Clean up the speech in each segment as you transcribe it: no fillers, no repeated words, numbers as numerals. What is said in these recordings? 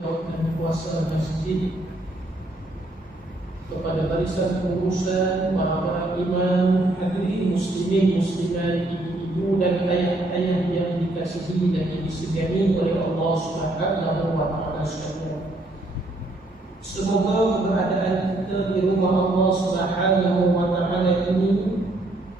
dan kuasa masjid, kepada barisan pengurusan, para imam, hadirin muslimin muslimat, ibu dan ayah-ayah yang dikasihi dan disegani oleh Allah Subhanahu wa taala sekalian. Semoga keberadaan kita di rumah Allah Subhanahu wa taala ini,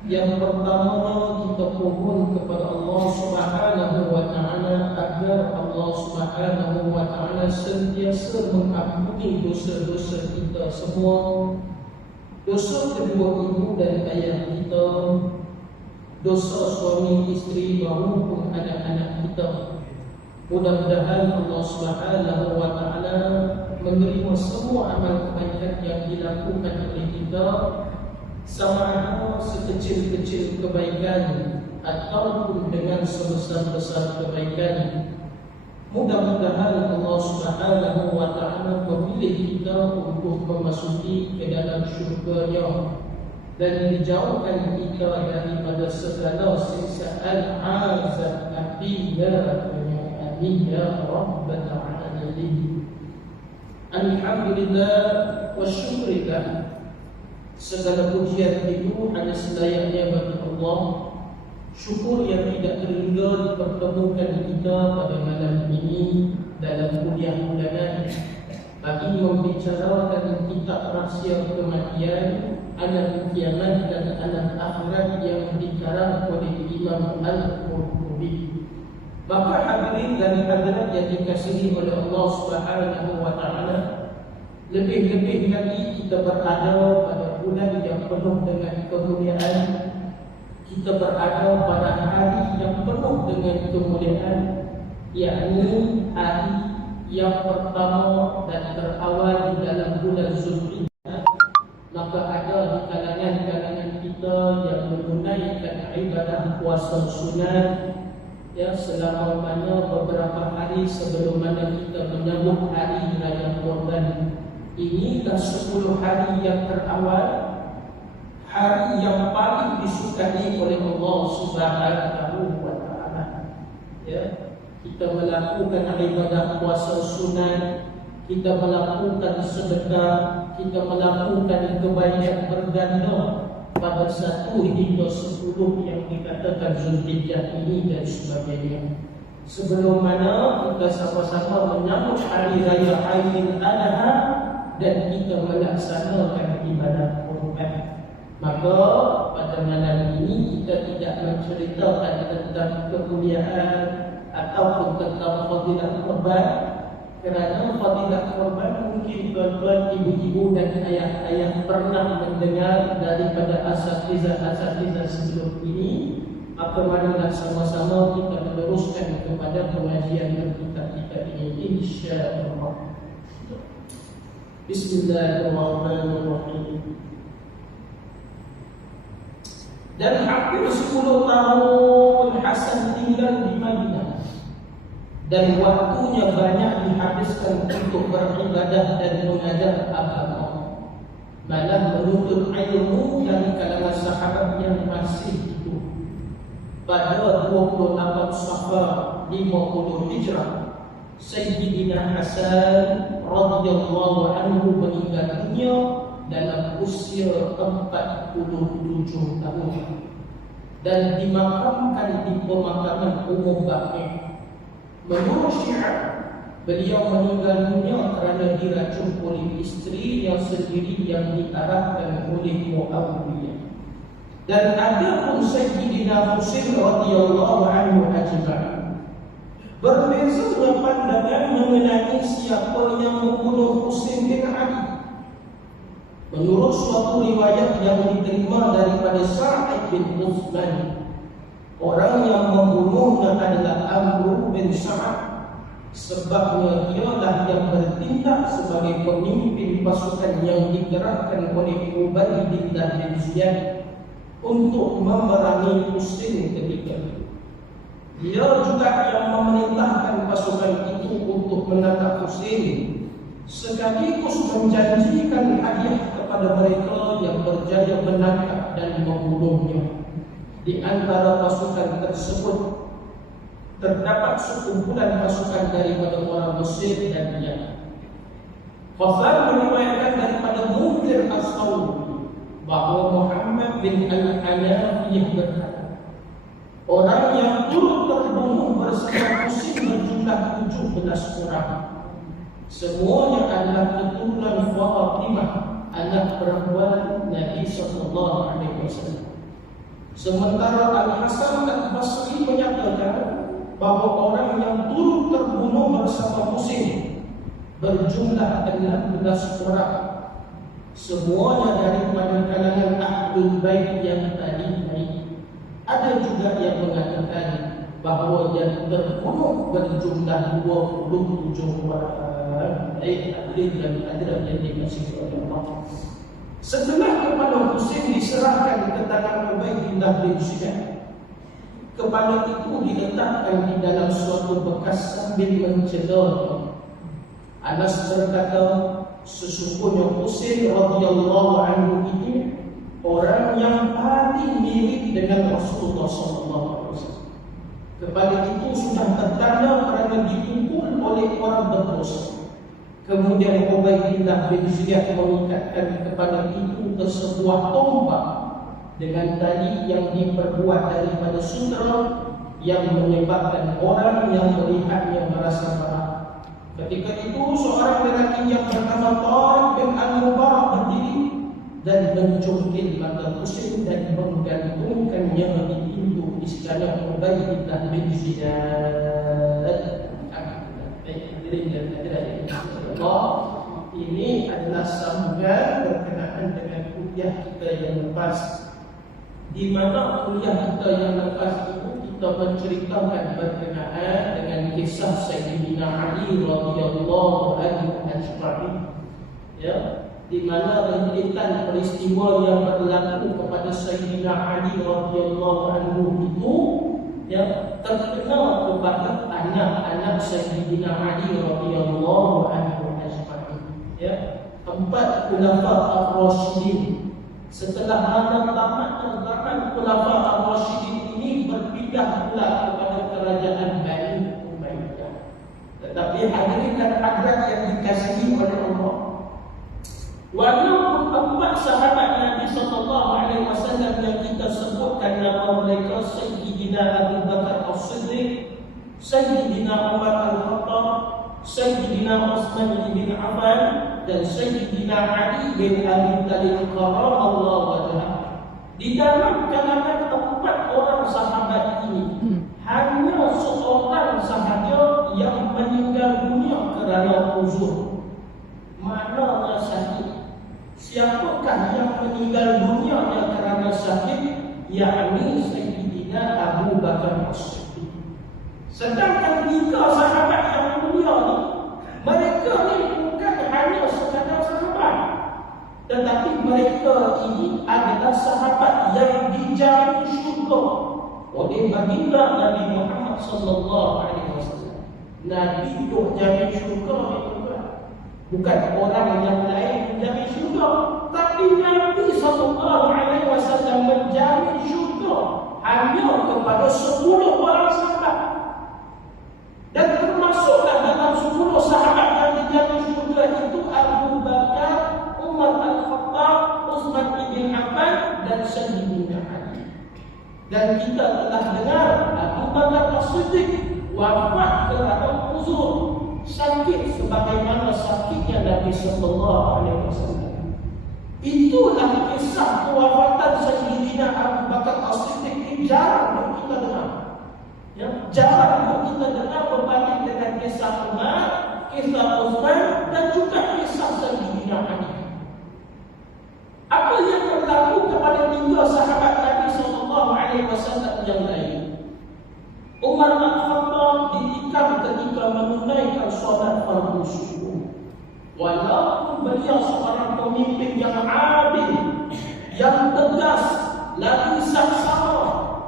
yang pertama kita mohon kepada Allah Subhanahu wa taala agar Allah Subhanahu wa taala sentiasa mengampuni dosa-dosa kita semua, dosa kedua ibu dan ayah kita, dosa suami isteri maupun anak-anak kita. Mudah-mudahan Allah Subhanahu wa taala menerima semua amal kebaikan yang dilakukan oleh kita, sama ada sekecil-kecil kebaikan ataupun dengan sebesar-besar kebaikan. Mudah-mudahan Allah Subhanahu wa taala memilih kita untuk memasuki ke dalam syurga-Nya dan dijauhkan kita daripada segala siksaan azab akhirah. Amin ya rabbal alamin. Alhamdulillah wa syukrillah. Segala pujian itu hanya selayaknya bagi Allah. Syukur yang tidak terhingga dipertemukan kita pada malam ini dalam kuliah bulanan bagi membicarakan kitab rahsia kematian, alam kiamat dan alam akhirat yang dikarang oleh Imam Al-Qurtubi. Maka hadirin dan hadirat yang dikasihi oleh Allah Subhanahu wa taala, lebih-lebih lagi kita berada pada bulan yang penuh dengan kemuliaan. Kita berada pada hari yang penuh dengan kemuliaan, yakni hari yang pertama dan terawal di dalam bulan Zulhijjah. Maka ada di kalangan-kalangan kita yang menunaikan ibadah puasa sunat, ya, selama mana beberapa hari sebelum mana kita menyambut hari raya Kurban. Inilah 10 hari yang terawal, hari yang paling disukai oleh Allah Subhanahu wa taala. Ya, kita melakukan ibadah puasa sunat, kita melakukan sedekah, kita melakukan kebaikan berganda pada 1 hingga 10 yang dikatakan Zulhijjah ini dan sebagainya. Sebelum mana kita sama-sama menyambut hari raya Aidil Adha dan kita melaksanakan ibadah Qurban. Maka pada malam ini kita tidak menceritakan tentang kemuliaan ataupun tentang fadilah Qurban, kerana fadilah Qurban mungkin tuan-tuan, ibu-ibu dan ayah-ayah pernah mendengar daripada asatizah-asatizah sebelum ini. Maka marilah sama-sama kita meneruskan kepada pengajian kita ini, insya-Allah. Bismillahirrahmanirrahim. Dan hampir 10 tahun Hasan tinggal di Madinah, dan waktunya banyak dihabiskan untuk beribadah dan mengajar agama, malah menuntut ilmu dari kalangan sahabat yang masih hidup. Pada 28 Safar 50 Hijrah, Sayyidina Hasan radhiyallahu anhu meninggal dunia dalam usia 47 tahun dan dimakamkan di pemakaman umum Baqi'. Menurut Syiah, beliau meninggal dunia kerana diracun oleh isteri yang sendiri yang diarahkan oleh Muawiyah. Dan ada pun Sayyidina Husain radhiyallahu anhu ajma'in. Berbeza dengan pandangan mengenai siapa yang membunuh Husain bin Ali. Menurut suatu riwayat yang diterima daripada Sa'id bin Uthman, orang yang membunuhnya adalah Amr bin Sa'ad, sebabnya dialah yang bertindak sebagai pemimpin pasukan yang digerakkan oleh Ubaidillah bin Ziyad untuk memerangi Husain ketika itu. Dia juga yang memerintahkan pasukan itu untuk menangkap Husain, sekaligus menjanjikan hadiah kepada mereka yang berjaya menangkap dan membunuhnya. Di antara pasukan tersebut terdapat sekumpulan pasukan daripada orang Mesir dan Yaman. Khafar meriwayatkan daripada Munzir As-Sawri bahawa Muhammad bin Al-Hanafiyah berkata, orang yang turut terbunuh bersama musim berjumlah 17 orang. Semuanya adalah keturunan Fatimah, anak perempuan Nabi SAW. Sementara Al-Hasan Al-Basri menyatakan bahawa orang yang turut terbunuh bersama musim berjumlah 16 orang. Semuanya daripada kalangan Ahlul Bait yang tadi. Ada juga yang mengatakan bahawa yang terbunuh berjumlah 27 orang. Hadirin dan hadirat yang dikasihi oleh Allah. Setelah kepala Husain diserahkan ke tangan Ubaidillah bin Ziyad, kepala itu diletakkan di dalam suatu bekas sambil mencela. Anas berkata, sesungguhnya Husain radhiyallahu anhu itu orang yang paling mirip dengan Rasulullah SAW. Kepala itu sudah tertanda kerana dipukul oleh orang berdosa. Kemudian Ubaidillah bin Ziyad mengikatkan kepada itu ke sebuah tombak dengan tali yang diperbuat daripada sutera yang menyebabkan orang yang melihatnya merasa marah. Ketika itu seorang lelaki yang bernama Tariq bin Al-Mubarak berdiri dan mencungkil mata Husain dan menggantungkannya di pintu istana Ubaidillah bin Ziyad. Hadirin dan hadirat Allah, ini adalah sambungan berkenaan dengan kuliah kita yang lepas. Di mana kuliah kita yang lepas itu kita menceritakan berkenaan dengan kisah Sayyidina Ali radhiyallahu anhu ajma'in. Ya, di mana rentetan peristiwa yang berlaku kepada Sayyidina Ali radhiyallahu anhu itu ya terkena kepada anak-anak Sayyidina Ali radhiyallahu anhu ajma'in. Ya, 4 khulafa ar-rasyidin. Setelah tamatnya zaman khulafa ar-rasyidin ini berpindah pula kepada kerajaan Bani Umayyah. Tetapi hadirin dan hadirat yang dikasihi oleh Allah, walaupun 4 sahabat Nabi SAW yang kita sebutkan nama mereka, Sayyidina Abu Bakar As-Siddiq, Sayyidina Umar Al-Khattab, Sayyidina Utsman bin Affan dan Sayyidina Ali bin Abi Thalib karramallahu wajhahu. Di dalam kalangan 4 orang sahabat ini, hanya seorang sahaja yang meninggal dunia kerana uzur. Maknanya sakit. Siapakah yang meninggal dunia kerana sakit? Yakni Sayyidina Abu Bakar As-Siddiq. Sedangkan 3 sahabat yang mulia ni, mereka ni bukan hanya sekadar sahabat, tetapi mereka ini adalah sahabat yang dijamin syurga oleh baginda Nabi Muhammad SAW. Nabi itu jamin syurga itu bukan orang yang lain menjamin syurga, tapi Nabi SAW menjamin syurga hanya kepada 10 orang sahabat. Dan termasuklah dalam 10 sahabat yang dijamin syurga itu Abu Bakar, Umar Al-Khattab, Utsman bin Affan dan Sayyidina Ali. Dan kita telah dengar Abu Bakar As-Siddiq wafat kerana uzur, sakit sebagaimana sakitnya Nabi SAW. Itulah kisah kewafatan Sayyidina Abu Bakar As-Siddiq ini jarang kita dengar. Ya, jarang kita dengar berbanding dengan kisah Umar, kisah Utsman dan juga kisah Sayyidina Ali. Apa yang berlaku kepada 3 sahabat Nabi SAW yang lain? Umar Al-Khattab ditikam ketika menunaikan solat fardu subuh. Walaupun beliau seorang pemimpin yang adil, yang tegas, lagi saksama,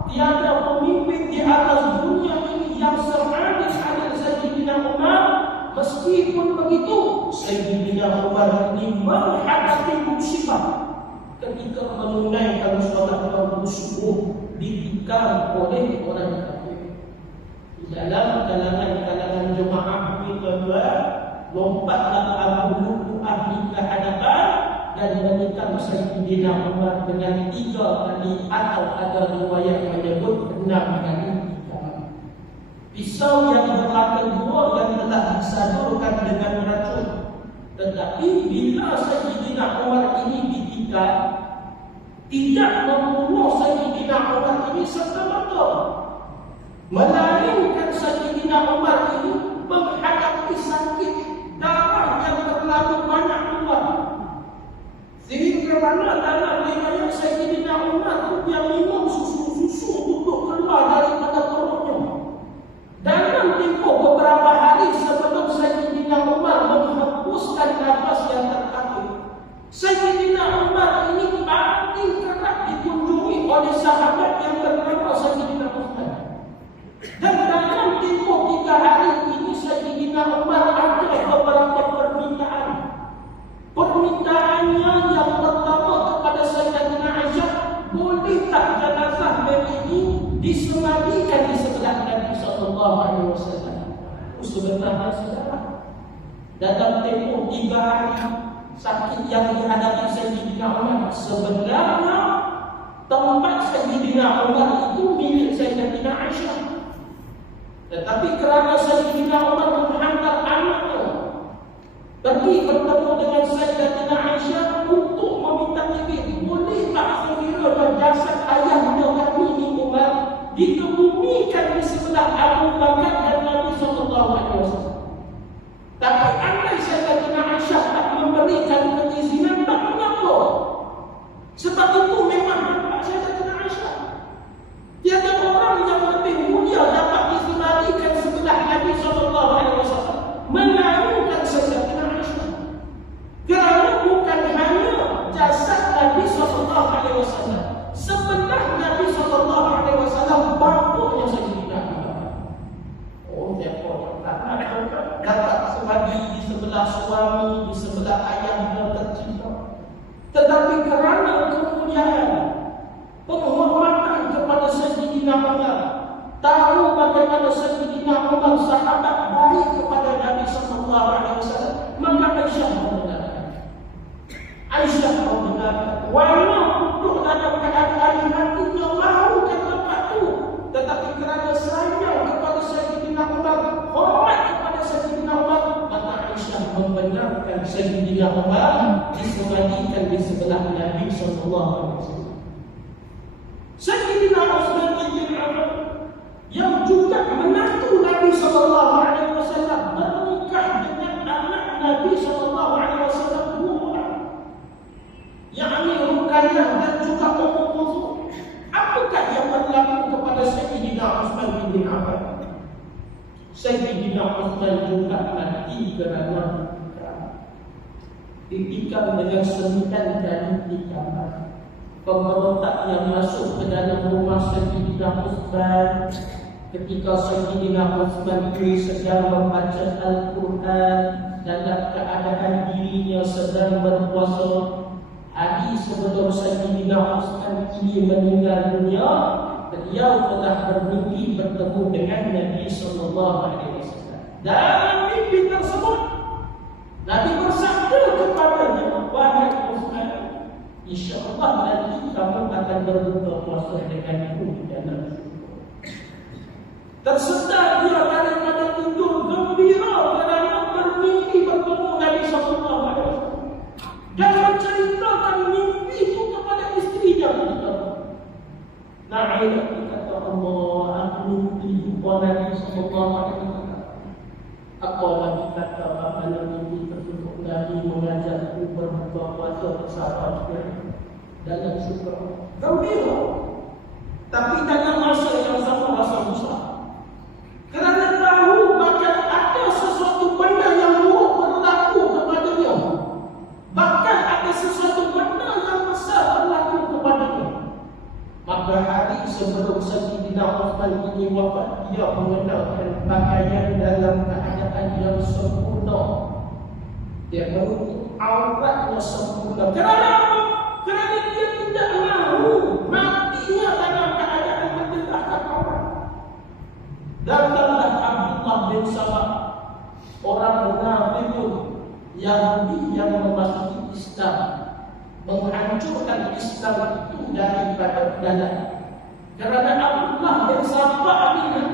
tiada pemimpin di atas dunia ini yang seadil Sayyidina Umar. Meskipun begitu, Sayyidina Umar ini menghadapi musibah ketika menunaikan solat fardu subuh, ditikam oleh orang kafir. dalam kalangan jemaah ini tuan-tuan, lompatlah Abu Lu'lu'ah ke hadapan dan menikam Sayyidina Umar dengan 3 kali atau ada riwayat menyebut 6 kali. Pisau yang berlapis 2 yang telah disadurkan dengan racun. Tetapi bila Sayyidina Umar ini ditikam, tidak membunuh Sayyidina Umar ini serta-merta, melainkan Sayyidina Umar ini menghadapi sakit darah yang terlalu banyak keluar. Sehingga mana dalam riwayat Sayyidina Umar itu dia minum susu untuk keluar daripada perutnya. Dalam tempoh beberapa hari sebelum Sayyidina Umar menghembuskan nafas yang terakhir, Sayyidina Umar ini paling kerap dikunjungi oleh sahabat yang bernama Sayyidina Uthman. Dan dalam tempoh 3 hari ini Sayyidina Umar ada beberapa permintaan. Permintaannya yang pertama kepada Sayyidina Aisyah, boleh tak jenazah ini disemadikan di sebelah Nabi SAW? Sebenarnya saudara, dalam tempoh 3 hari sakit yang dihadapi Sayyidina Umar, sebenarnya tempat Sayyidina Umar itu milik Sayyidina Aisyah. Tetapi kerana Sayyidina Umar menghantar anaknya pergi bertemu dengan Sayyidatina Aisyah untuk meminta izin, boleh tak sekiranya jasad ayahnya kami ni Umar dikebumikan di sebelah Abu Bakar dan Nabi SAW. Tapi andai Sayyidatina Aisyah tak memberikan keizinan, tak mengapa. Sebab itu memang hak Sayyidatina Aisyah. Tiada orang yang lebih mulia dapat disemadikan sebelah Nabi SAW melainkan Sayyidatina Aisyah. Kerana bukan hanya jasad Nabi SAW, sebelah Nabi SAW bangkuknya Sayyidina Umar. Oh, siapa yang dapat semadi di sebelah suami, di sebelah ayahnya tercinta. Tetapi kerana kemuliaan, penghormatan kepada Sayyidina Umar, tahu bagaimana Sayyidina Umar sahabat baik kepada Nabi SAW, maka Aisyah membenarkan. Aisyah membenarkan. Walau duduk dalam keadaan hatinya mahu ke tempat itu, tetapi kerana sayang kepada Sayyidina Umar, hormat kepada Sayyidina Umar, maka Aisyah membenarkan Sayyidina Umar disemadikan di sebelah Nabi SAW. Sayyidina Uthman bin Affan yang juga menantu Nabi SAW menikah dengan anak Nabi SAW 2 orang, yakni Ruqayyah dan juga Ummu Kulthum. Apakah yang berlaku kepada Sayyidina Uthman bin Affan? Sayyidina Uthman juga mati kerana ditikam dengan 9 kali tikaman. Pemberontak yang masuk ke dalam rumah Sayyidina Uthman ketika Sayyidina Uthman sedang membaca Al-Quran dalam keadaan dirinya sedang berpuasa. Hari sebelum Sayyidina Uthman ini meninggal dunia, beliau telah bermimpi bertemu dengan Nabi SAW. Dalam mimpi tersebut, Nabi bersabda kepadanya, wahai Uthman, InsyaAllah nanti kamu akan berbuka puasa denganku di dalam syurga. Tersedar dia daripada tidur gembira kerana bermimpi bertemu Nabi SAW dan menceritakan mimpi itu kepada istrinya. Na'ila kata Allah, aku mimpi jumpa Nabi SAW. Apa lagi kata apabila mimpi tersebut Nabi mengajarku berbuka puasa bersama dalam syurga. Gembira. Tapi dalam masa yang sama rasa susah. Kerana tahu bahkan ada sesuatu benda yang buruk berlaku kepadanya. Bahkan ada sesuatu benda yang besar berlaku kepadanya. Maka hari sebelum Sayyidina Uthman ini wafat, dia mengenakan pakaian dalam keadaan yang sempurna. Dia menutup auratnya sempurna. Kerana apa? Kerana dia tidak mahu matinya dalam keadaan menjelaskan aurat. Dan dalam bin Sabah, orang munafik Yahudi yang memasuki Islam, menghancurkan Islam itu daripada dalam. Kerana Abdullah bin Sabah ini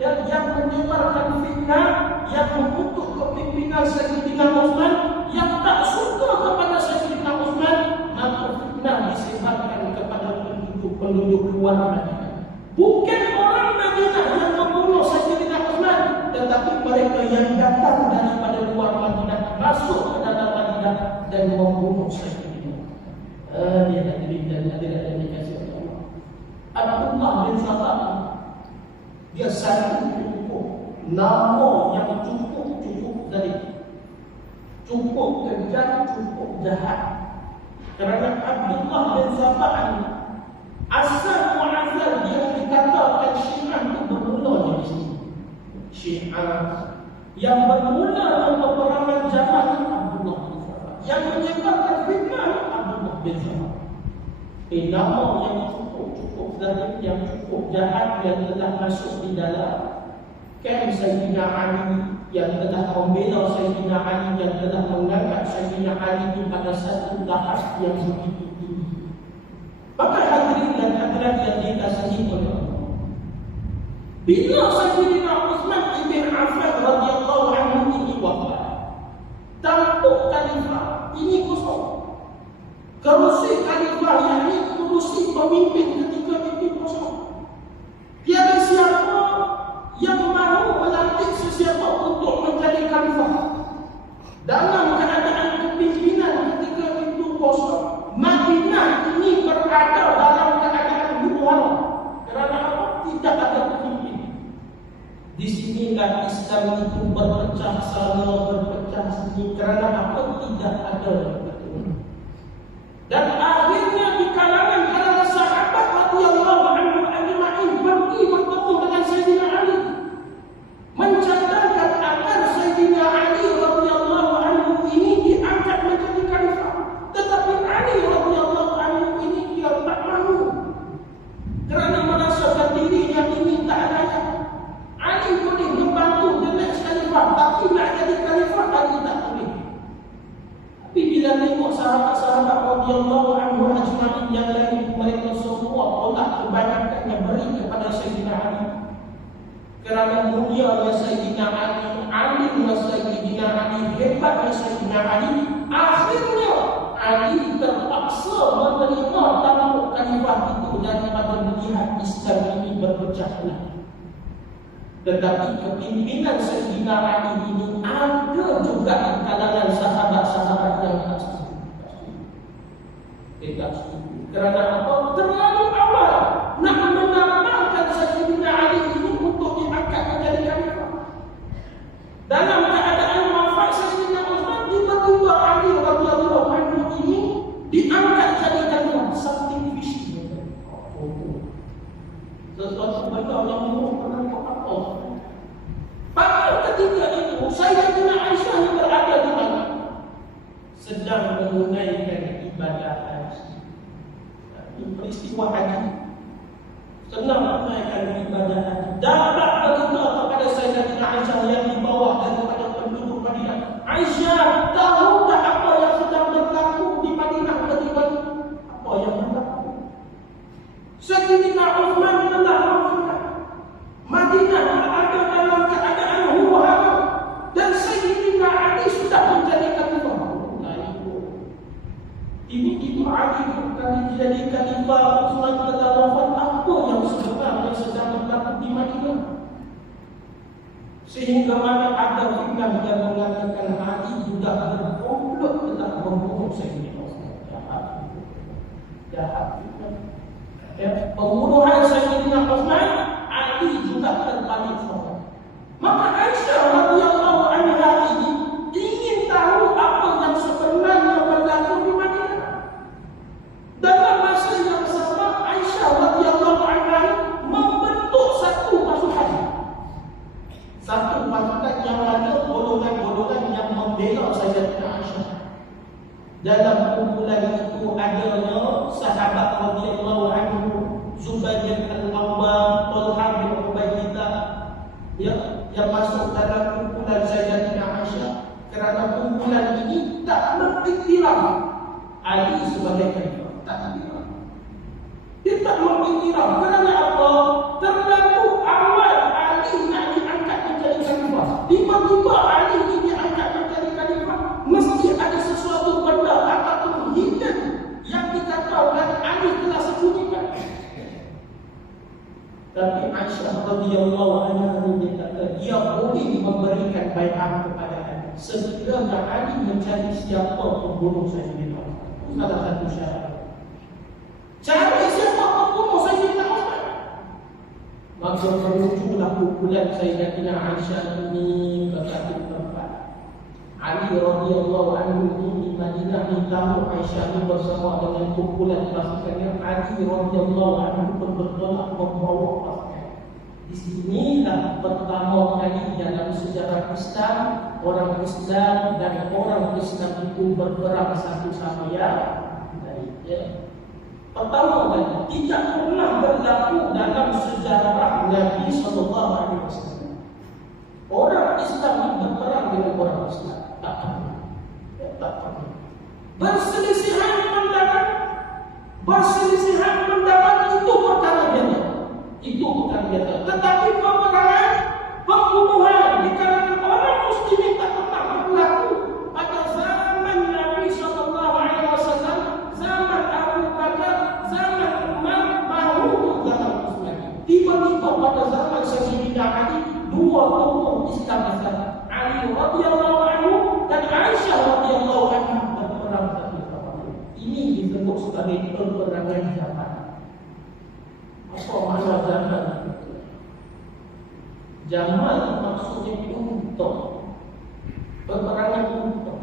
yang menyebarkan fitnah, yang mengutuk kepimpinan Sayyidina Utsman, yang tak suka kepada Sayyidina Utsman, maka fitnah disebarkan kepada penduduk luar Madinah. Bukan orang Madinah yang membunuh Sayyidina Utsman, tetapi mereka yang datang daripada luar Madinah masuk ke dalam Madinah dan membunuh Sayyidina Utsman. Dia hadirin dan hadirat yang dikasihi Allah. Abdullah bin Sabah, dia satu cukup nama yang cukup dari cukup kejam, cukup jahat. Kerana Abdullah bin Sabah ini asal muasal dia dikatakan Syiah itu bermula dari sini. Syiah yang bermula dengan peperangan Jamal Abdullah bin Sabah, yang menyebarkan fitnah Abdullah bin Sabah. Nama yang cukup dari yang cukup jahat yang telah masuk di dalam kan Sayyidina Ali, yang telah membela Sayyidina Ali, yang telah mengangkat Sayyidina Ali itu pada satu tahap yang begitu tinggi. Maka hadirin dan hadirat yang dikasihi oleh Allah, bila Sayyidina Utsman bin Affan radhiyallahu anhu ini wafat, tampuk khalifah ini kosong. Kerusi khalifah yang ini kerusi pemimpin ketika itu kosong. Tiada siapa yang mahu melantik sesiapa untuk menjadi khalifah. Dalam keadaan kepimpinan ketika itu kosong, Madinah ini berada dalam keadaan huru-hara. Kerana apa? Tidak ada pemimpin. Di sinilah Islam itu berpecah sana, berpecah sini. Kerana apa? Tidak ada ketua. Dan akhirnya di kalangan para sahabat radhiyallahu anhum ajma'in pergi bertemu dengan Sayyidina Ali, mencadangkan agar Sayyidina Ali radhiyallahu anhu ini diangkat menjadi khalifah. Tetapi Ali radhiyallahu anhu ini dia tak mahu, kerana merasakan dirinya ini tak layak. Ali boleh membantu dengan khalifah, tapi nak jadi khalifah Ali tak boleh. Tapi bila tengok sahabat-sahabat radhiyallahu anhu ajma'in yang lain, mereka semua tolak kebanyakannya beri kepada Sayyidina Ali. Kerana mulianya Sayyidina Ali, alimnya Sayyidina Ali, hebatnya Sayyidina Ali, akhirnya Ali terpaksa menerima tamu khalifah itu daripada melihat Islam ini berpecah belah. Tetapi kepimpinan Sayyidina Ali ini ada juga di kalangan sahabat-sahabat yang tidak setuju. Kerana apa? Terlalu awal nak menamakan Sayyidina Ali ini untuk diangkat menjadi khalifah. Dalam keadaan wafat Sayyidina Utsman, tiba-tiba Ali radhiyallahu anhu ini diangkat jadi khalifah. Something fishy. Sesuatu benda yang pernah apa? Pada ketika itu Sayyidatina Aisyah yang berada di mana? Sedang menunaikan ibadah haji. Peristiwa haji, sedang menunaikan ibadah haji. Dapat berita kepada Sayyidatina Aisyah yang di bawah daripada penduduk Madinah. Aisyah, tahu tak apa yang sedang berlaku di Madinah ketika itu? Apa yang berlaku? Sayyidina Utsman telah wafat. Madinah berada dalam keadaan huru-hara dan Sayyidina Ali sudah menjadi khalifah. Tiba-tiba Ali bukan jadi khalifah, Utsman telah wafat. Apa yang sebenarnya sedang berlaku di Madinah? Sehingga mana ada fitnah yang mengatakan Ali juga berkomplot telah membunuh Sayyidina Utsman. Jahat. Pembunuhan Sayyidina Utsman, Ali juga terbalik soal. Maka Aisyah radhiyallahu anha ini ingin tahu apa yang sebenarnya berlaku di Madinah. Dalam masa yang sama, Aisyah radhiyallahu anha membentuk satu pasukan. Satu pasukan yang ada golongan-golongan yang membela Sayyidatina Aisyah. Dalam kumpulan itu adanya sahabat radhiyallahu anhu, Zubair al-Awwam, Talha bin Ubaidillah, yang masuk sembilan ini tak mengiktiraf Ali sebagai khalifah. Tak iktiraf. Dia tak mengiktiraf. Kerana apa? Terlalu awal Ali nak diangkat menjadi khalifah. Tiba-tiba Ali ini diangkat menjadi khalifah, mesti ada sesuatu benda ataupun hidden yang dikatakan Ali telah sembunyikan. Tapi Aisyah radhiyallahu anha berkata dia boleh memberikan baiat kepada Ali sekiranya Ali mencari siapa pembunuh Sayyidina Umar. Salah satu syarat. Cari siapa pembunuh Sayyidina Umar. Maka bermuncullah pukulan Sayyidatina Aisyah ini berkata tempat. Ali radhiyallahu anhu di Madinah ditamu Aisyah ini bersama dengan kumpulan pasukannya. Ali radhiyallahu anhu pun bertolak membawa pasukan. Di sinilah pertama kali dalam sejarah Islam orang Islam dan orang Islam itu berperang satu sama yang lain. Pertama kali tidak pernah berlaku dalam sejarah Nabi sallallahu alaihi wasallam orang Islam berperang dengan orang Islam. Tak pernah. Berselisihan pendapat itu perkara biasa. Tetapi peperangan, pembunuhan di kalangan orang muslimin tak pernah berlaku pada zaman Nabi sallallahu alaihi wasallam, zaman Abu Bakar, zaman Umar, baru zaman Utsman. Tiba-tiba pada zaman Sayyidina Ali, dua tokoh Islam besar, Ali radhiyallahu anhu dan Aisyah radhiyallahu anha berperang satu sama lain. Ini disebut sebagai peperangan zaman. Apa makna zaman? Zaman maksudnya untuk peperangan untuk.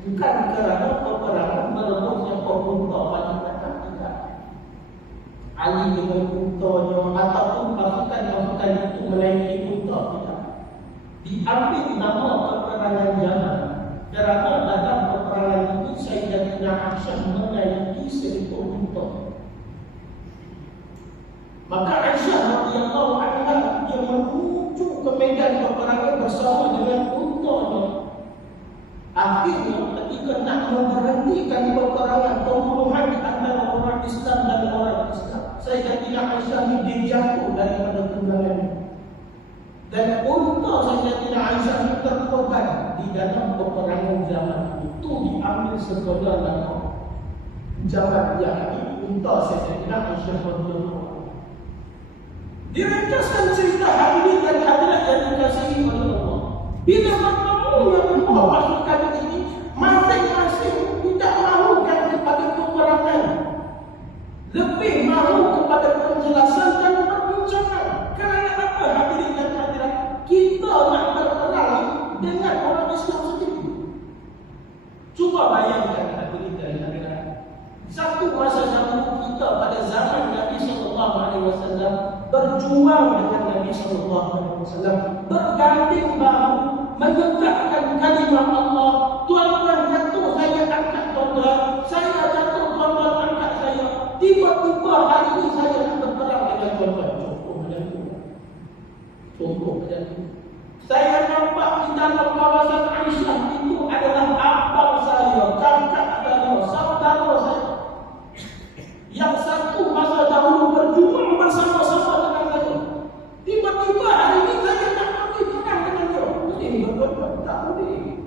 Bukan kerana peperangan merebutnya unta bagi mereka, tidak. Ali dengan untanya ataupun pasukan itu melainkan unta, tidak. Diambil nama peperangan zaman kerana dalam peperangan itu Sayyidatina Aisyah menaiki seekor unta. Maka Aisyah radhiyallahu anha dia menuju ke medan peperangan bersama dengan untanya. Akhirnya ketika nak memberhentikan peperangan pembunuhan di antara orang Islam dan orang Islam, Sayyidatina Aisyah ini dijatuh daripada tunggangannya. Dan unta Sayyidatina Aisyah ini terkorban di dalam peperangan zaman itu diambil sebagai nama zaman yang unta Sayyidatina Aisyah radhiyallahu anha. Diringkaskan cerita hadirin dan hadirat yang dikasihi oleh Allah. Bila bertemu yang membawa pasukan ini, masing-masing tidak mahukan kepada peperangan, lebih mahu kepada penjelasan dan perbincangan. Kerana apa hadirin dan hadirat? Kita nak berperang dengan orang Islam sendiri. Cuba bayangkan hadirin dan hadirat. Satu masa dahulu kita pada zaman Nabi sallallahu alaihi wasallam berjuang dengan Nabi sallallahu alaihi wasallam, berganding bahu menegakkan kalimah Allah. Tuan-tuan jatuh, saya angkat tuan-tuan, saya jatuh, tuan-tuan angkat saya. Tiba-tiba hari ini saya nak berperang dengan tuan-tuan. Contoh macam itu. Saya nampak di dalam kawasan Aisyah itu adalah abang saya, kakak saya, saudara saya. Yang satu masa dahulu berjuang bersama-sama dengan saya. Tiba-tiba hari ini saya nak pergi perang dengan dia. Ini betul-betul tak boleh.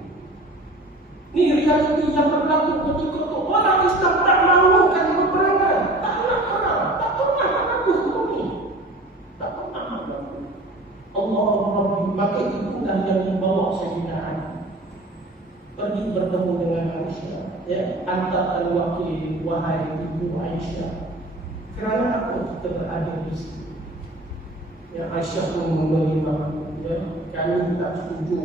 Ini realiti yang berlaku ketika itu. Orang Islam tak mahukan peperangan. Tak nak perang. Tak pernah berlaku seperti ini. Tak pernah berlaku. Allah Rabbi. Maka itulah yang membawa Sayyidina Ali pergi bertemu dengan Aisyah. Antar al-wakil, wahai ibu Aisyah, kerana apa kita berada di sini? Aisyah pun memberi maklum, kami tak setuju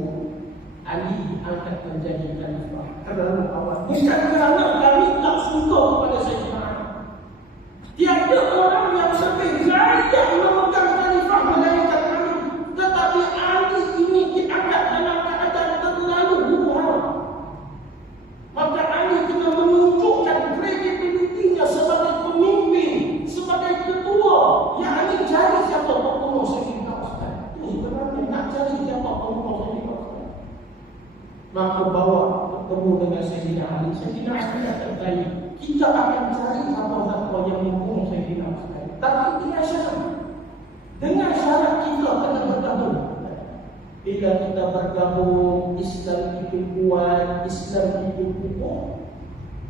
Ali diangkat menjadi khalifah kerana awal. Bukan kerana kami tak suka kepada Sayyidina Ali. Tiada orang yang lebih layak memegang khalifah melainkan Ali. Tetapi Ali ini diangkat dalam keadaan terlalu huru-hara. Maka Ali kena menunjukkan kredibilitinya sebagai pemimpin, sebagai ketua. Yang Ali cari siapa pembunuh Sayyidina Utsman. Ini sebenarnya nak cari siapa pembunuh Sayyidina Utsman. Maka bawa bertemu dengan Sayyidina Ali. Sayyidina Ali akan tanya, kita akan cari apa-apa yang membunuh Sayyidina Ali. Tapi dengan syarat kita kena bergabung. Bila kita bergabung, Islam itu kuat, Islam itu kukuh,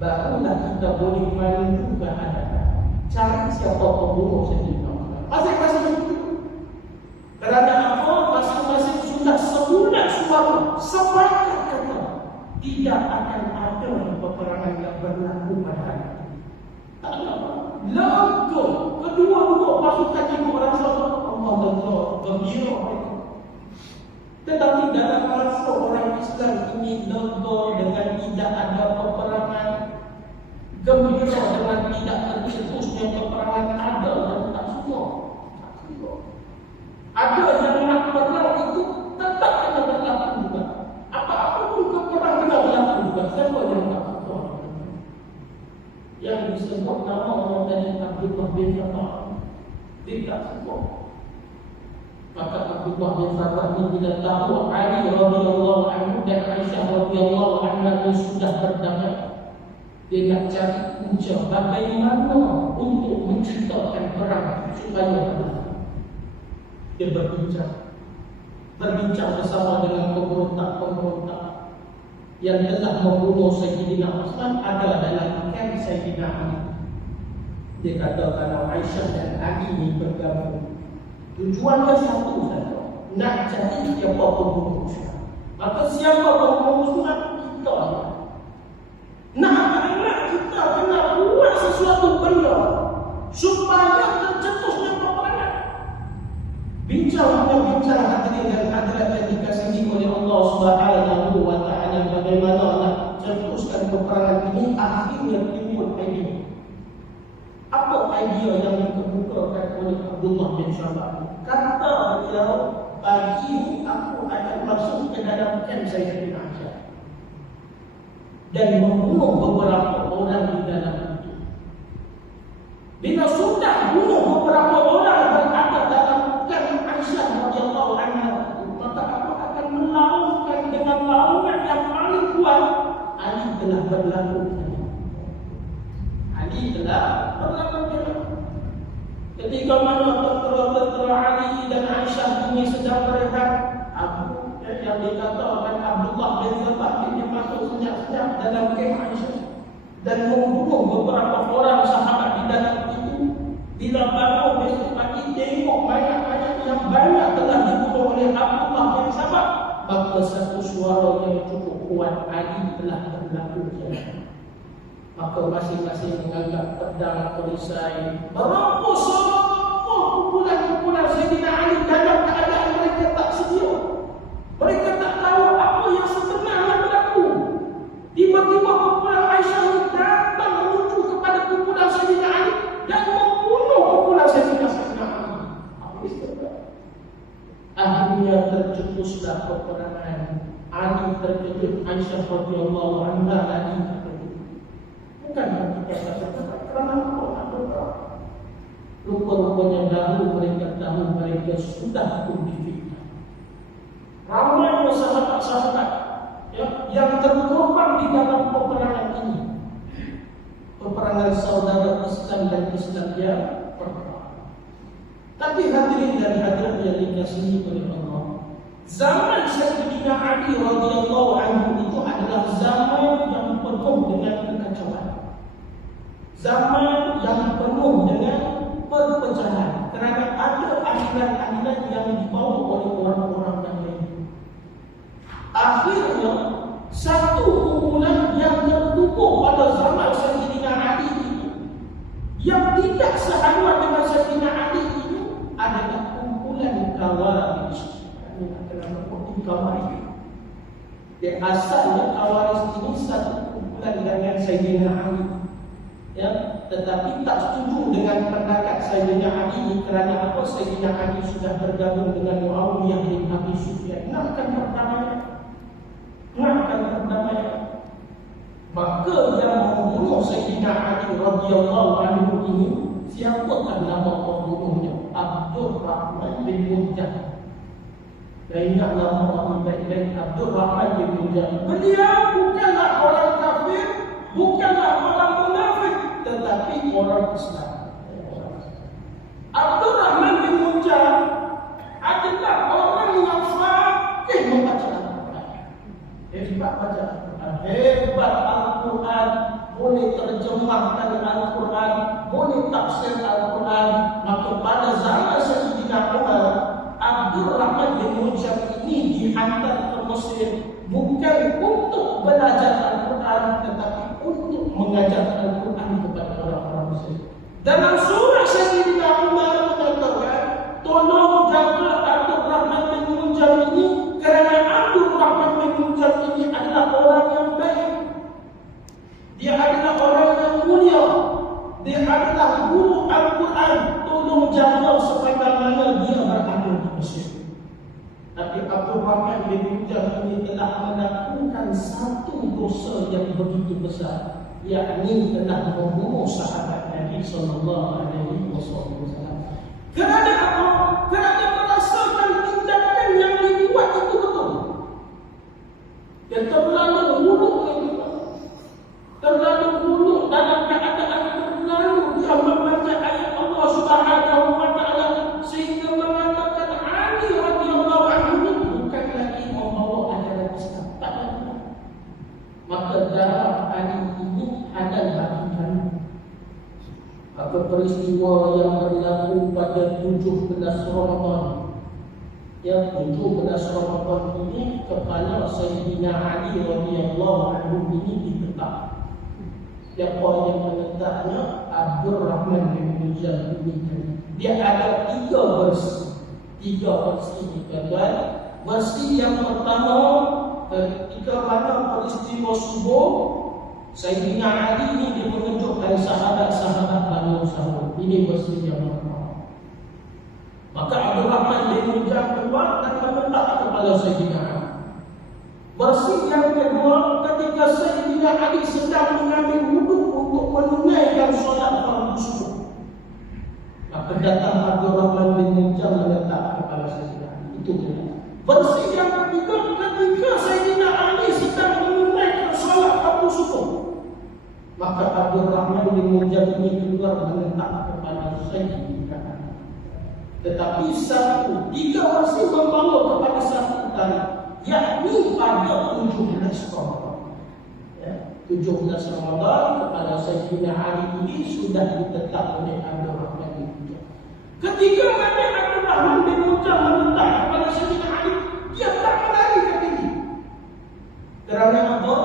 barulah kita boleh maju ke hadapan. Cari siapa pembunuh Sayyidina Ali. Masing-masing itu. Kerana apa? Masing-masing sudah sebulan suara sepakat kata tidak akan ada peperangan yang berlaku pada hari ini. Tak ada apa. Lagu kedua-dua pasukan itu merasa Allah gembira mereka. Tetapi dalam masa orang Islam ini lega dengan tidak ada peperangan, gembira dengan tidak tercetusnya peperangan, ada yang tak suka. Ada yang nak perang itu tetap kena berlaku juga. Apa-apa pun perang kena berlaku juga. Siapa yang tak suka? Yang disebut nama orang tadi Abdullah bin Sabah, dia tak suka. Maka Abdullah bin Sabah ini bila tahu Ali radhiyallahu anhu dan Aisyah radhiyallahu anha sudah berdamai, dia nak cari punca bagaimana untuk menciptakan perang supaya berlaku. Dia berbincang bersama dengan pemberontak-pemberontak yang telah membunuh Sayyidina Utsman ada dalam kamp Sayyidina Ali. Dia kata kalau Aisyah dan Ali ini bergabung, tujuannya satu saja, nak cari siapa pembunuh Utsman. Maka siapa pembunuh Utsman? Kita. Nak kita kena buat sesuatu benda supaya tercetusnya peperangan. Bincang hadirin dan hadirat yang dikasihi oleh Allah Subhanahu wa taala, bagaimana nak cetuskan peperangan ini. Akhirnya timbul idea. Apa idea yang dikemukakan oleh Abdullah bin Sabah? Kata beliau, pagi ini aku akan masuk ke dalam kamp Sayyidina Ali dan membunuh beberapa orang di dalam itu. Bila sudah bunuh beberapa orang berada dalam kamp Aisyah radhiyallahu anha, maka aku akan melaungkan dengan laungan yang paling kuat. Ali telah berlaku. Ketika mana tentera Ali dan Aisyah ini sedang berehat, yang dikatakan Abdullah bin Sabah ini masuk senyap-senyap dalam kamp Aisyah dan membunuh beberapa orang sahabat di dalam itu. Bila bangun besok pagi tengok banyak-banyak yang banyak telah dibunuh oleh Abdullah bin Sabah, maka satu suara yang cukup kuat, Ali telah berlaku. Maka masing-masing menganggap pedang perisai merampas semua kumpulan-kumpulan Sayyidina Ali dalam keadaan mereka tak sedia. Mereka tak tahu apa yang sebenarnya berlaku. Tiba-tiba kumpulan Aisyah datang menuju kepada kumpulan Sayyidina Ali dan membunuh kumpulan Sayyidina Ali. Akhirnya tercetuslah peperangan. Ali terkejut, Aisyah radhiyallahu anha lagi terkejut. Bukan kita katakan kerana apa? Rupa-rupanya dahulu mereka tahu mereka sudah pun difitnah. Ramai sahabat-sahabat yang terkorban di dalam peperangan ini. Peperangan saudara Islam dan Islam yang pertama. Tapi hadirin dan hadirat yang dikasihi oleh Allah, zaman Sayyidina Ali radhiyallahu anhu itu adalah zaman yang penuh dengan kekacauan. Zaman yang penuh dengan perpecahan kerana ada aliran-aliran yang dibawa oleh orang-orang yang lain. Akhirnya satu kumpulan yang terkukuh pada zaman Sayyidina Ali itu, yang tidak sehaluan dengan Sayyidina Ali itu, adalah kumpulan Khawarij. Dia asalnya Khawarij ini satu kumpulan dengan Sayyidina Ali, tetapi tak setuju dengan pendapat Sayyidina Ali ini. Kerana apa? Sayyidina Ali sudah bergabung dengan Muawiyah bin Abi Sufyan, nakkan perdamaian. Maka yang membunuh Sayyidina Ali radhiyallahu anhu ini, siapakah nama pembunuhnya? Abdul Rahman bin Muljam. Dan ingat nama baik-baik, Abdul Rahman bin Muljam. Beliau bukanlah hebat baca Al-Quran, hebat Al-Quran, boleh terjemahkan Al-Quran, boleh tafsir Al-Quran. Maka pada zaman Sayyidina Umar, Abdul Rahman bin Muljam ini dihantar ke Mesir bukan untuk belajar Al-Quran, tetapi untuk mengajar Al-Quran kepada orang-orang Mesir. Dalam surah Sayyidina Umar mengatakan, tolong jaga Abdul Rahman bin Muljam ini, kerana Abdul Rahman bin Muljam ini adalah orang yang baik. Dia adalah orang yang mulia. Dia adalah guru Al-Quran. Tolong jaga sebagaimana dia berada di Mesir. Tapi Abdul Rahman bin Muljam ini telah melakukan satu dosa yang begitu besar, yakni telah membunuh sahabat Nabi SAW. Kerana apa? Kerana merasakan tindakan yang dibuat itu betul. Dia terlalu buruk dalam keadaan terlalu dia membaca ayat Allah Subhanahu wa taala sehingga mengatakan Ali radhiyallahu anhu bukan lagi membawa ajaran Islam. Tak ada. Maka darah Ali ini halal bagi kami. Maka peristiwa yang berlaku pada 17 Ramadan, yang 17 Ramadan ini, kepala Sayyidina Ali radhiyallahu anhu ini ditetap. Siapa yang menetapnya? Abdul Rahman bin Muljam ini. Dia ada 3 versi. 3 versi ini, tuan-tuan. Versi yang pertama, ketika mana peristiwa subuh, Sayyidina Ali ini dia menunjukkan sahabat-sahabat Banu Sa'ud. Ini versi yang pertama. Maka Abdul Rahman bin Muljam keluar dan menetap kepala Sayyidina Ali. Versi yang kedua, ketika Sayyidina Ali sedang mengambil wuduk untuk menunaikan solat fardu subuh, maka datang Abdul Rahman bin Muljam menetap kepala Sayyidina Ali. Itu dia. Versi yang ketiga, ketika Sayyidina Ali sedang menunaikan solat fardu subuh, maka Abdul Rahman bin Muljam ini keluar menetap kepada Sayyidina Ali. Tetapi 3 versi membawa kepada satu tarikh, yakni pada 17 Ramadan. 17 Ramadan kepada Sayyidina Ali ini sudah ditetap oleh Abdul Rahman bin Muljam. Ketika mana Abdul Rahman bin Muljam menetap kepada Sayyidina Ali, dia tak melarikan diri. Kerana apa?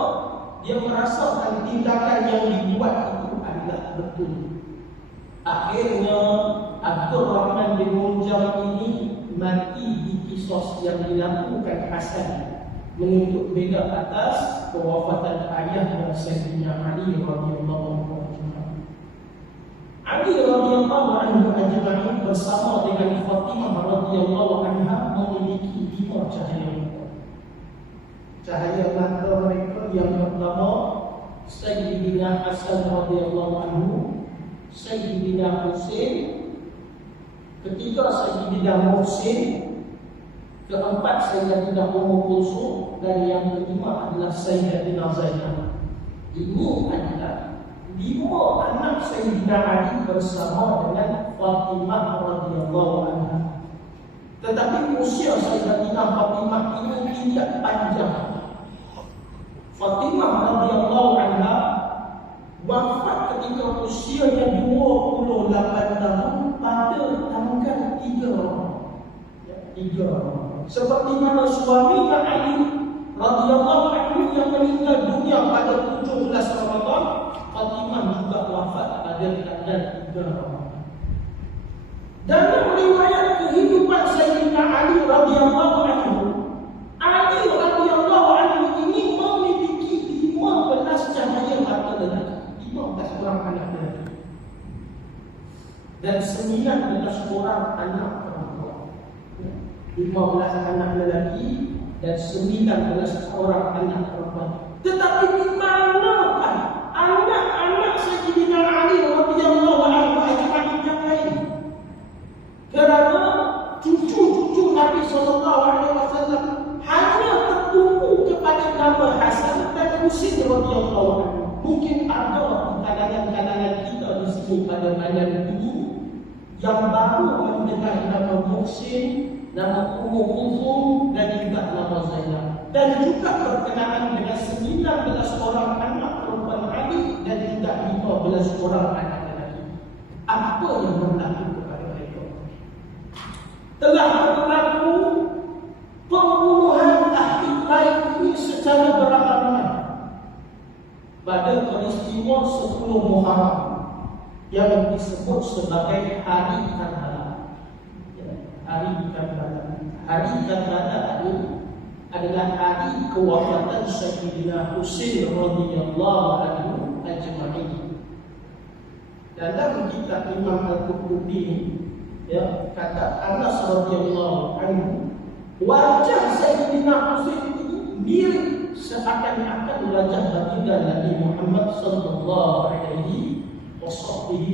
Dia merasakan tindakan yang dibuat itu adalah betul. Akhirnya Abdul Rahman bin Muljam ini mati di kisos yang dilakukan Hasan menuntut bela atas kewafatan ayahnya Sayyidina Ali radhiyallahu anhu. Ali radhiyallahu anhu ajma'in bersama dengan Fatimah radhiyallahu anha memiliki 5 cahaya mata. Cahaya mata mereka yang pertama, Sayyidina Hasan radhiyallahu anhu, Sayyidina Husain, ketiga Sayyidina Muhsin, keempat Sayyidatina Ummu Kulsum, dan yang kelima adalah Sayyidatina Zainab. Ini adalah 5 anak Sayyidina Ali bersama dengan Fatimah radhiyallahu anha. Tetapi usia Sayyidatina Fatimah ini tidak panjang. Fatimah radhiyallahu anha wafat ketika usianya 28 tahun pada tanggal 3 Ramadan. Seperti mana suaminya Ali radhiyallahu anhu yang meninggal dunia pada 17 Ramadan, Fatimah juga wafat pada tanggal 3 Ramadan. Dalam riwayat kehidupan Sayyidina Ali radhiyallahu anhu, Ali radhiyallahu anhu ini memiliki 15 cahaya mata lelaki, 15 orang anak lelaki, dan 19 orang anak perempuan. 15 anak lelaki dan 19 orang anak perempuan. Tetapi di manakah anak-anak Sayyidina Ali radhiyallahu anhu ajma'in yang lain? Kerana cucu-cucu Nabi SAW hanya tertumpu kepada nama Hasan dan Husain radhiyallahu anhu. Mungkin ada di kalangan-kalangan kita di sini pada malam ini yang baru mendengar nama Muhsin, nama Ummu Kulsum dan juga nama Zainab. dan juga berkenaan dengan 19 orang anak perempuan Ali dan juga 15 orang anak lelaki. Apa yang berlaku kepada mereka? Telah berlaku pembunuhan ahli bait ini secara beramai-ramai pada peristiwa 10 Muharram yang disebut sebagai Hari Karbala. Hari Karbala. Hari Karbala ini adalah hari kewafatan Sayyidina Husain radhiyallahu anhu ajma'in. Dalam kitab Imam Al-Qurtubi ya, kata Anas radhiyallahu anhu, wajah Sayyidina Husain ini mirip seakan-akan wajah baginda Nabi Muhammad sallallahu alaihi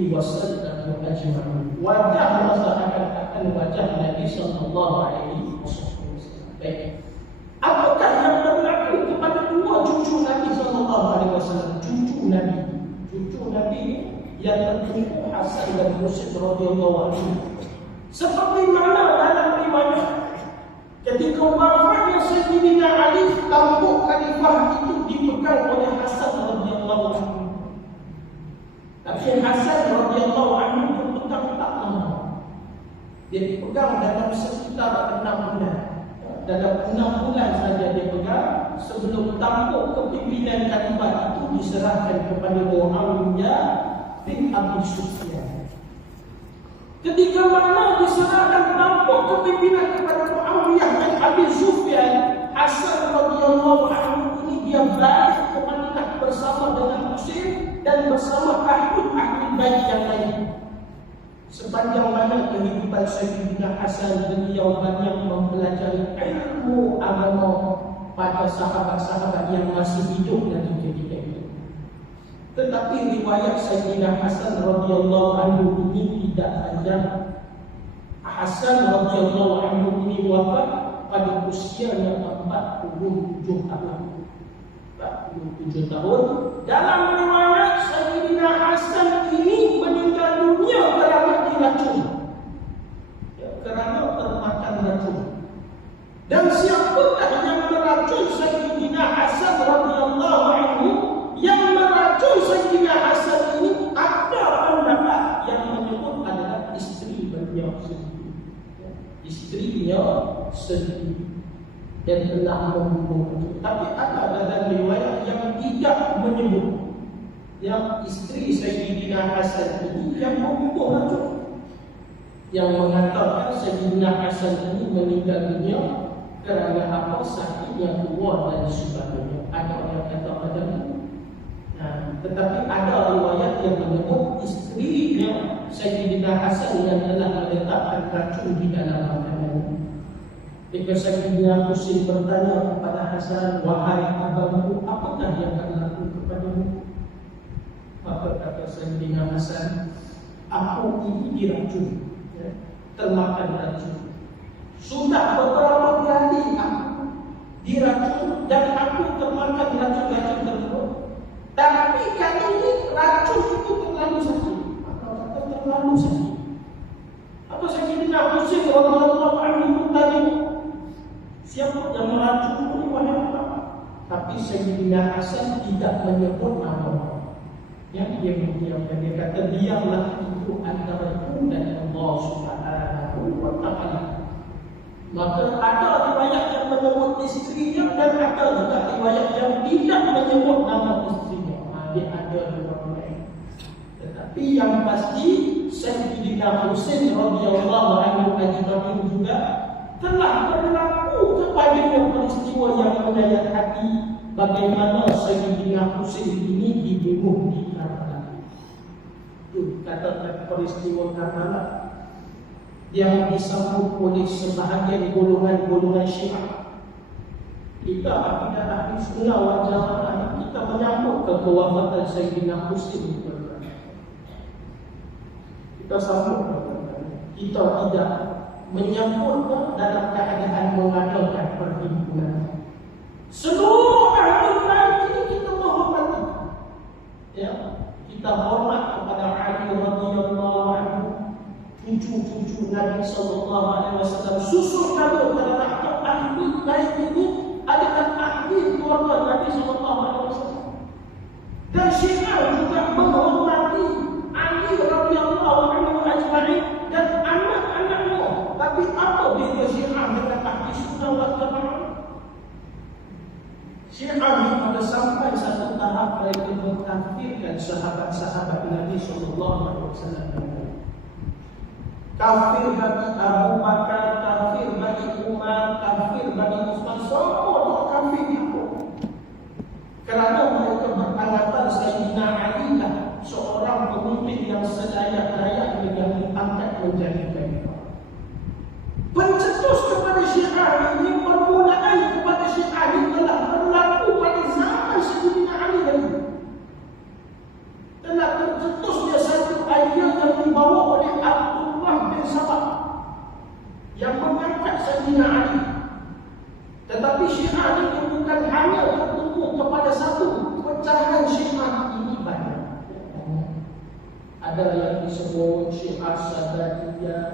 wasallam ajma'in. Wajah seakan-akan wajah Nabi sallallahu alaihi wasallam. Baik. Apakah yang berlaku kepada dua cucu Nabi sallallahu alaihi wasallam? Cucu Nabi yang tertumpu Hasan dan Husain radhiyallahu anhu. Seperti mana dalam riwayat ketika wafatnya Sayyidina Ali, tampuk khalifah itu dipegang oleh Hasan radhiyallahu anhu. Tapi Hasan radhiyallahu anhu berpegang tak lama. Dia dipegang dalam sekitar 6 bulan. Dalam 6 bulan saja dia pegang sebelum tampuk kepimpinan khalifah itu diserahkan kepada Muawiyah bin Abi Sufyan. Ketika mana diserahkan tampuk kepimpinan kepada Muawiyah bin Abi Sufyan, Hasan radhiyallahu anhu ini dia balik ke Madinah bersama dengan Husain dan bersama ahli bait yang lain. Sepanjang mana kehidupan Sayyidina Hasan, beliau banyak mempelajari ilmu agama pada sahabat-sahabat yang masih hidup lagi ketika itu. Tetapi riwayat Sayyidina Hasan radhiyallahu anhu ini tidak panjang. Hasan radhiyallahu anhu ini wafat pada usianya 47 tahun. 47 tahun. Dalam riwayat Sayyidina Hasan ini meninggal dunia kerana diracun. Kerana termakan racun. Dan siapakah yang meracun Sayyidina Hasan radhiyallahu anhu? Yang meracun Sayyidina Hasan ini ada pendapat yang menyebut adalah isteri beliau sendiri. Isteri beliau sendiri dan telah membunuh. Tapi ada dalam riwayat yang tidak menyebut yang isteri Sayyidina Hasan ini yang membunuh racun, yang mengatakan Sayyidina Hasan ini meninggal dunia kerana apa? Sakitnya keluar dan sebagainya. Ada yang kata macam itu. Tetapi ada riwayat yang menyebut isterinya Sayyidina Hasan yang telah meletakkan racun di dalam makanan. Ketika Sayyidina Husain bertanya kepada Hasan, wahai abangku, apakah yang berlaku kepadamu? Maka kata Sayyidina Hasan, aku ini diracun, termakan racun. Sudah beberapa kali aku diracun dan aku termakan racun-racun tersebut. Tapi kali ini racun itu terlalu sakit. Maka kata terlalu sakit. Apa Sayyidina Husain radhiyallahu anhu bertanya, siapa yang meracun ini wahai Allah? Tapi Sayyidina Hasan tidak menyebut nama. Yang dia mendiamkan, dia kata diamlah itu antara aku dan Allah Subhanahu wa taala. Maka ada riwayat yang menyebut istrinya dan ada juga riwayat yang tidak menyebut nama istrinya. Dia ada dua lain. Tetapi yang pasti Sayyidina Husain radhiyallahu anhu ajma'in juga telah berlaku kepadanya peristiwa yang menyayat hati, bagaimana Sayyidina Husain ini dibunuh di Karbala. Itu kata peristiwa Karbala yang disambut oleh sebahagian golongan-golongan Syiah. Kita akidah ahli sunnah wal jamaah, kita menyambut kewafatan Sayyidina Husain. Kita sambut, kita tidak menyambutnya dalam keadaan mengadakan perhimpunan. Seluruh ahli bait ini kita menghormati. Ya, kita hormat kepada Ali radhiyallahu anhu, cucu-cucu Nabi sallallahu alaihi wasallam. Susul kami terhadap ahli bait ini adalah Dan Syiah juga menghormati Ali radhiyallahu anhu ajma'in dan anak-anaknya. Tapi apa beza Syiah dengan ahli sunnah wal jamaah? Syiah pada sampai satu tahap mereka mengkafirkan sahabat-sahabat Nabi sallallahu alaihi wasallam. Kafir bagi Abu Bakar, kafir bagi Umar, kafir bagi Utsman, semua kafir itu. Kerana mereka beranggapan Sayyidina Ali lah seorang pemimpin yang selayak-layaknya yang diangkat menjadi khalifah. Pencetus kepada Syiah ini, permulaan kepada Syiah ini telah berlaku pada zaman Sayyidina Ali lagi. Telah tercetusnya satu ayat yang dibawa oleh Abdullah bin Sabah yang mengangkat Sayyidina Ali. Tetapi Syiah ini bukan hanya tertumpu kepada satu pecahan Syiah ini banyak. Ada yang disebut Syiah Sadatiyah,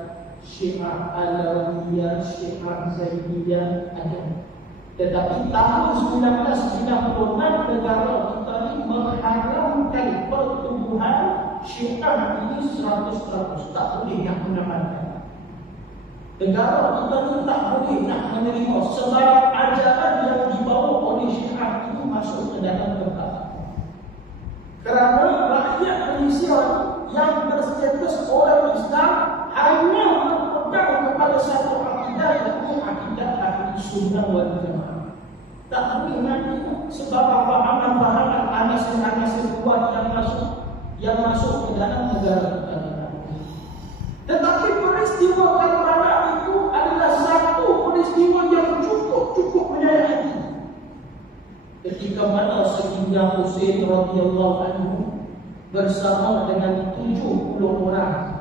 Syiah Alawiyah, Syiah Zaidiyah, ada. Tetapi tahun 1996 negara kita ini mengharamkan pertumbuhan Syiah ini 100%. Tak boleh nak mengamalkan. Negara kita ini tak boleh nak menerima sebab ajaran yang dibawa oleh Syiah ini masuk ke dalam negara. Kerana rakyat Malaysia yang berstatus orang Islam hanya berpegang kepada satu akidah, iaitu akidah ahli sunnah wal jamaah. Tak boleh nanti sebab fahaman-fahaman anasir-anasir kuat yang masuk ke dalam negara kita. Tetapi peristiwa Karbala itu adalah satu peristiwa yang cukup menyayat hati. Ketika mana Sayyidina Husain radhiyallahu anhu bersama dengan 70 orang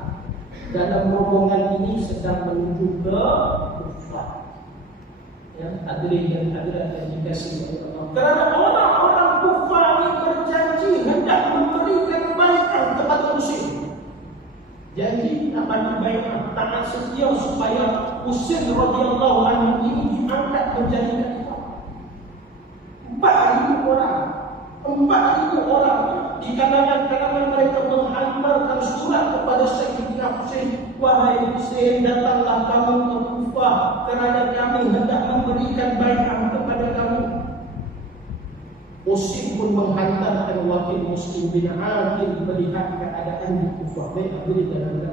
dalam rombongan ini sedang menuju ke Kufah. Ya, hadirin yang dikasihi oleh Allah. Kerana orang-orang Kufah ini berjanji hendak memberikan baiat kepada Husain. Janji nak bagi baiat, taat setia supaya Husain radhiyallahu anhu ini diangkat menjadi khalifah. 4,000 orang di kalangan mereka menghantarkan surat kepada Sayyidina Husain, wahai Husain, datanglah kamu ke Kufah kerana kami hendak memberikan baiat kepada kamu. Husain pun menghantarkan wakil Muslim bin Aqil melihat keadaan di Kufah. Baik, beri dalam